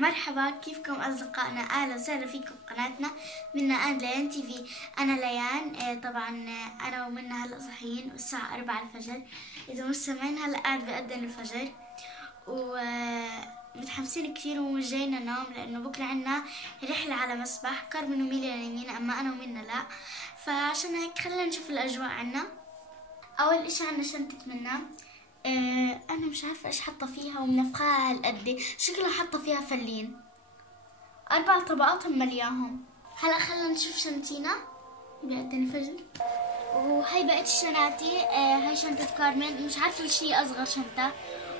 مرحبا، كيفكم أصدقائنا؟ أهلا وسهلا فيكم بقناتنا منا آن ليان تي في. أنا ليان. طبعا أنا ومنا هلا صحيين والساعة 4 الفجر. إذا مش سامعين هلا قاعد بأذن الفجر ومتحمسين كثير ومش جاينا نوم، لأنه بكرة عنا رحلة على مسبح. كارمن وميليا نايمين أما أنا ومنا لا، فعشان هيك خلينا نشوف الأجواء عنا. أول إشي عنا شنطة منا. أنا مش عارفة إيش حاطة فيها ومنفخاها هالقد، شكلها حاطة فيها فلين 4 طبقات ملياهم. هلا خلينا نشوف شنطينا بأذن الفجر. وهي بقيت الشناتي. هاي شنطة كارمن، مش عارفة الشي أصغر شنطة.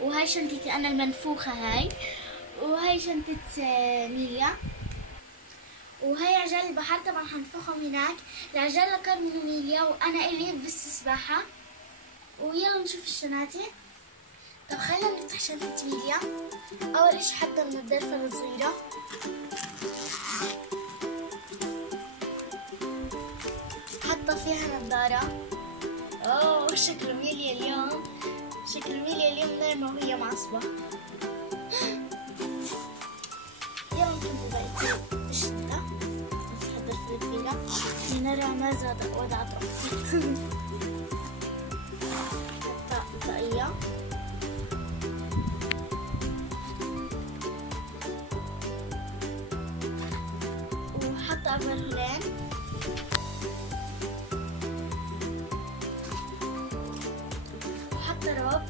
وهاي شنطتي أنا المنفوخة هاي. وهي شنطة ميليا. وهي عجل البحر طبعا حنفخهم هناك. العجل لكارمن وميليا وأنا إلي بس سباحة. ويلا نشوف الشناتي. طب خلينا نفتح شنطة ميليا. أول إشي حتى من الدرفة الصغيرة، حاطة فيها نظارة. أوه شكل ميليا اليوم، شكل ميليا اليوم نايمة وهي معصبة. يلا نكمل بقية الشنطة. بس حضر في الكبيرة لنرى ماذا وضعت أختي. طاقية وحاطة أبرهلين وحاطة روب.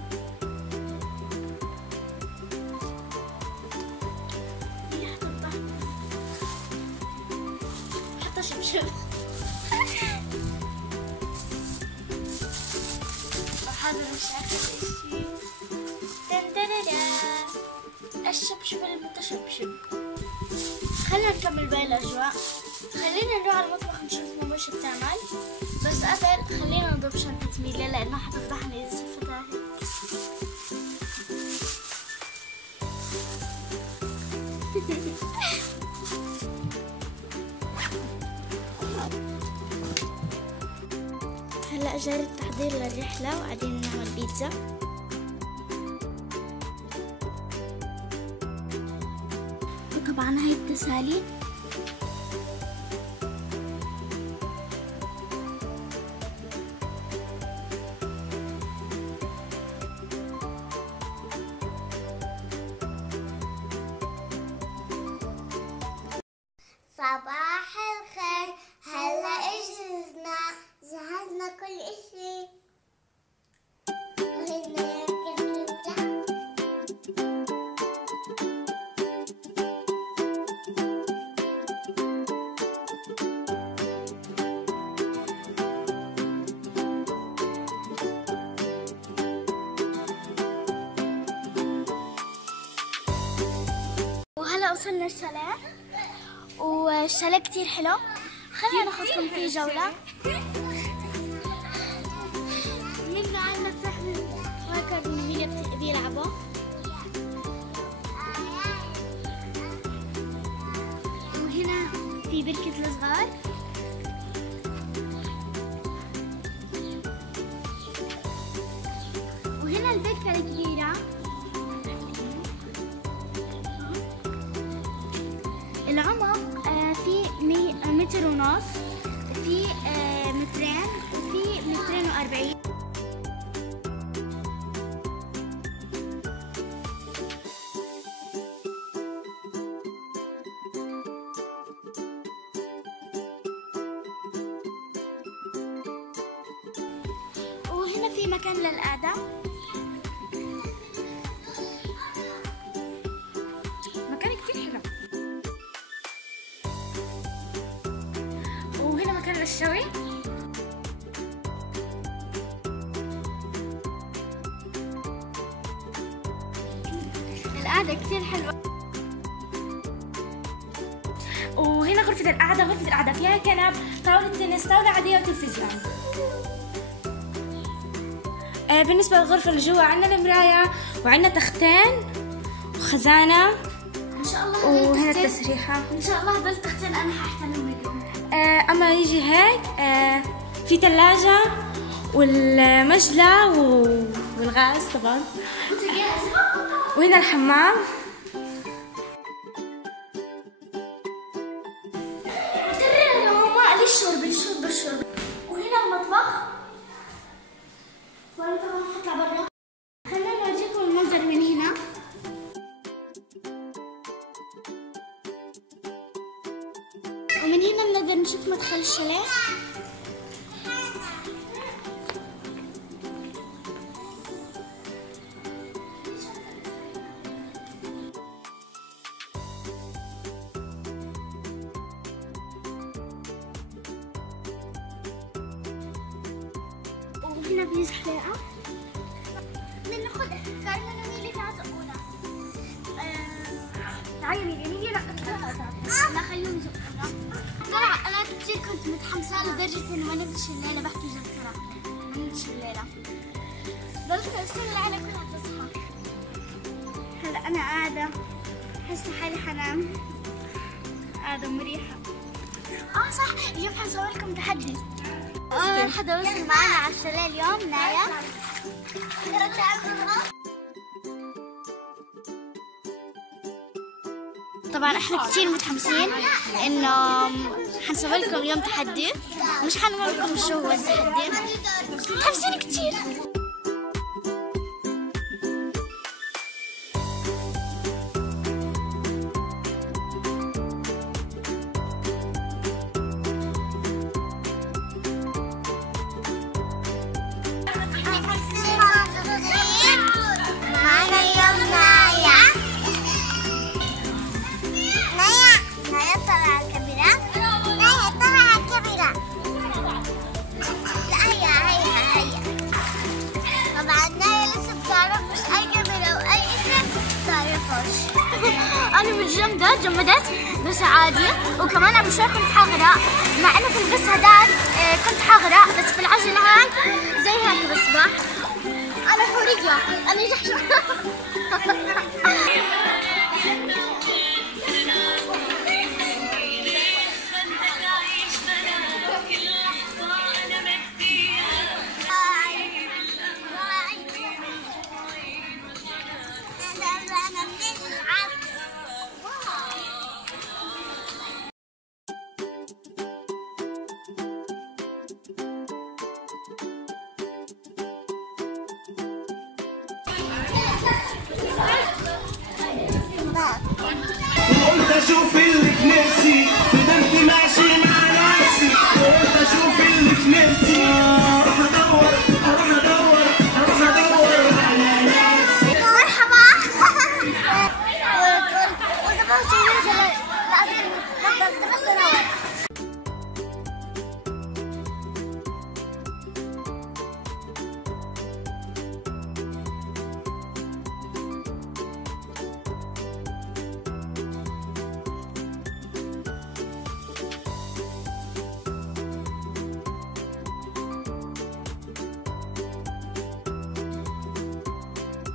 حاطة شبشب وهذا مش آخر إشي. الشبشب المتشبشب. خلينا نكمل باقي الأجواء. خلينا نروح على المطبخ نشوف ماما شو بتعمل، بس قبل خلينا نضرب شنطة ميليا لأنها حتفضحني إذا شفتها هيك. هلا جاري التحضير للرحلة وقاعدين نعمل بيتزا. وطبعا هاي التسالي. صباح الخير، هلا جهزنا كل اشي وهنا كركبنا. وهلا وصلنا الشاليه، والشاليه كتير حلو. خلينا ناخذكم فيه جولة. منا عنا سحب وهكذا ميليا بيلعبوا. وهنا في بركة الصغار. وهنا البركة الكبيرة. العمق في 1.5 متر، في 2 مترين، وفي 240. وهنا في مكان للقعدة. مكان كتير حلو. وهنا مكان للشوي. القعدة كتير حلوة. وهنا غرفة القعدة. غرفة القعدة فيها كنب، طاولة تنس، طاولة عادية وتلفزيون. بالنسبة للغرفة اللي جوا عنا المراية وعنا تختين وخزانة ان شاء الله. وهنا التسريحة. ان شاء الله هدول التختين انا حاحتلهم اليوم. اما يجي هيك في ثلاجة والمجلة والغاز طبعا. وهنا الحمام. بالشرب. وهنا المطبخ. وانا طبعا هطلع برا. خلينا نورجيكم المنظر من هنا. ومن هنا بنقدر نشوف مدخل الشاليه. وهنا في زحليقة. بناخد كارمن وميلي تعزقونا. تعالي ميلي لا خليهم يزقونا. طلع أنا كتير كنت متحمسة لدرجة إنه ما نمتش الليلة، بحكي جد صراحة ما نمتش الليلة. ضلت أرسل العيلة كلها تصحى. هلا أنا قاعدة حاسة حالي حنام، قاعدة مريحة. صح، اليوم حنسوي لكم تحدي. حدا وصل معنا على الشاليه اليوم، نايا. طبعا احنا كتير متحمسين انه حنسوي لكم اليوم تحدي، مش حنقول لكم شو هو التحدي، متحمسين كتير. أنا متجمدة جمدت بس عادي، وكمان قبل شوي كنت حغرق، مع إنه في البس هداك كنت حغرق، بس في العجلة هاك زي هيك بسبح. أنا حورية أنا جحشة. وقلت اشوف اللي في نفسي، فضلت ماشي مع نفسي، وقلت اشوف اللي في نفسي، اروح ادور على نفسي. مرحبا. وزبوتي ينزل درس الاول.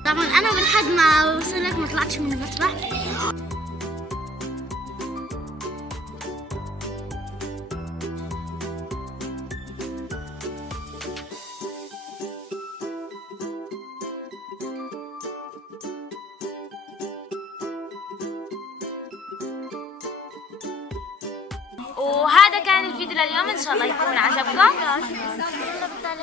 طبعا انا من حد ما وصلت ما طلعتش من المسبح. وهذا كان الفيديو لليوم، ان شاء الله يكون عجبكم.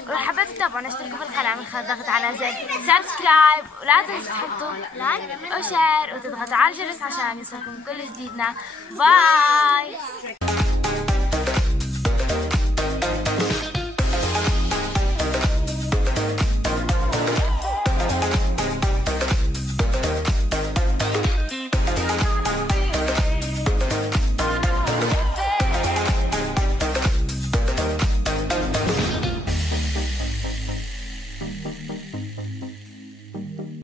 ولو حبيتوا تتابعونا اشتركوا في القناه من خلال الضغط على زر سبسكرايب، ولا تنسوا تحطوا لايك وشير وتضغطوا على الجرس عشان يوصلكم كل جديدنا. باي.